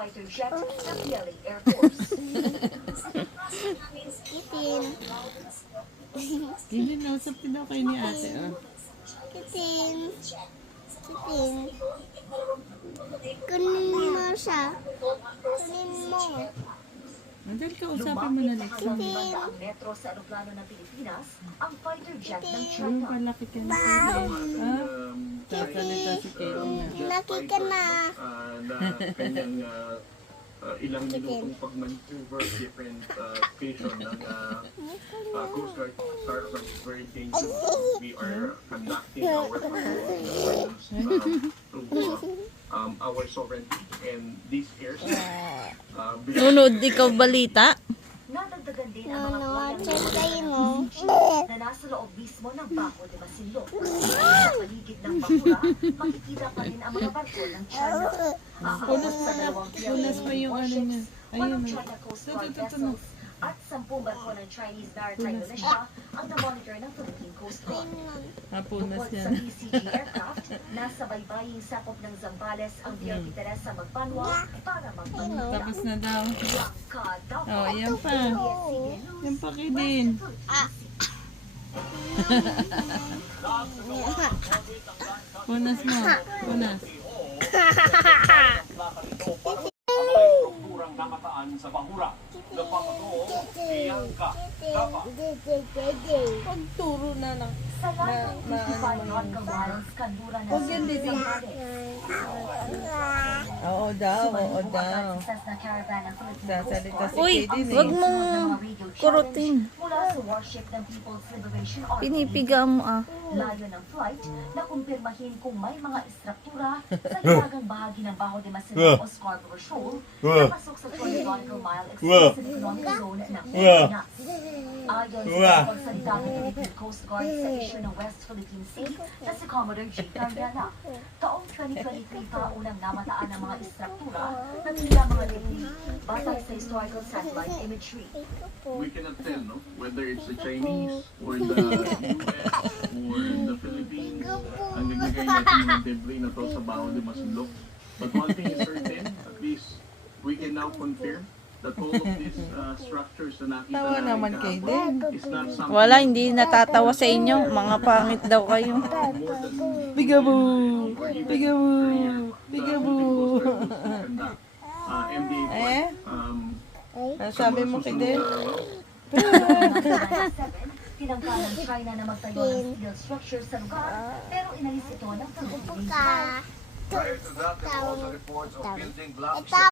fighter jet ng PLA Air Force. Kitin. Hindi na, usapin daw kayo ni ate. Oh. Kitin. Kitin. Kunin mo siya. Kunin mo. Dahil kausapin mo na Lex. Lumapit ang metro sa aeroplano ng Pilipinas, ang fighter jet ng Yung China. palaki ka na. Ah, sasalita si Kelly na. Laki ka na. Na kanyang ilang minutong pag-maneuver different station ng Coast Guard Starcraft is very dangerous. We are conducting our operations through our sovereignty and these airs. Nunod ikaw balita? Nadagdagan din ang mga Check kayo mo. na nasa loob mismo ng Baco de Masinloc. Sa paligid ng Bacura, makikita pa rin ang mga barko ng China. Aabot sa 2 Punas pa yung ano niya. Ayun. 8 China Coast Guard vessels at 10 barko ng Chinese Maritime Militia ang na-monitor ng Philippine Coast Guard. Punas Bukod niya. sa PCG aircraft, nasa baybaying sakop ng Zambales ang PRP Teresa Magbanwa para magpanula. Tapos na daw. Kada Oh, yan pa. Yan pa din. Punas mo. Punas. Kurang namataan sa Bahura. Napangatoo, Bianca, Tapa. Pagturo na ng... Sa lahat ng 55 nautical miles, kanlura na sa Zambales. Oo daw, oo daw. Success na caravan ng Philippine Coast Sasalita Guard. si Uy, Kelly. wag mong kurutin. Mula sa warship ng People's Liberation Army. Pinipiga mo ah. Layo ng flight na kumpirmahin kung may mga istruktura sa hilagang bahagi ng Bajo de Masinloc o Scarborough Shoal na pasok sa 20 nautical mile exclusive economic zone ng Pilipinas. Ayon sa pagsalita ng Philippine Coast Guard sa issue ng West Philippine Sea na si Commodore G. Cariana, taong 2023 pa unang namataan ng mga istruktura na tila mga debris batay sa historical satellite imagery. We cannot tell, no, whether it's the Chinese or the US or the Philippines ang nagbigay natin ng debris na to sa Baho de Masinloc. But one thing is certain, at least we can now confirm that all of these structures na nakita Tawa naman namin kay kahapon din. is not something Wala, hindi natatawa sa inyo. Mga pangit daw kayo. more than Bigaboo! Bigaboo! the Bigaboo! Philippine Coast Guard was to conduct. MDA Eh? Ano sabi mo kay din? Tinangka ng China na magtayo ng steel structure sa lugar, pero inalis ito ng Philippines. Ka. Prior to that, there were also reports of building blocks Ito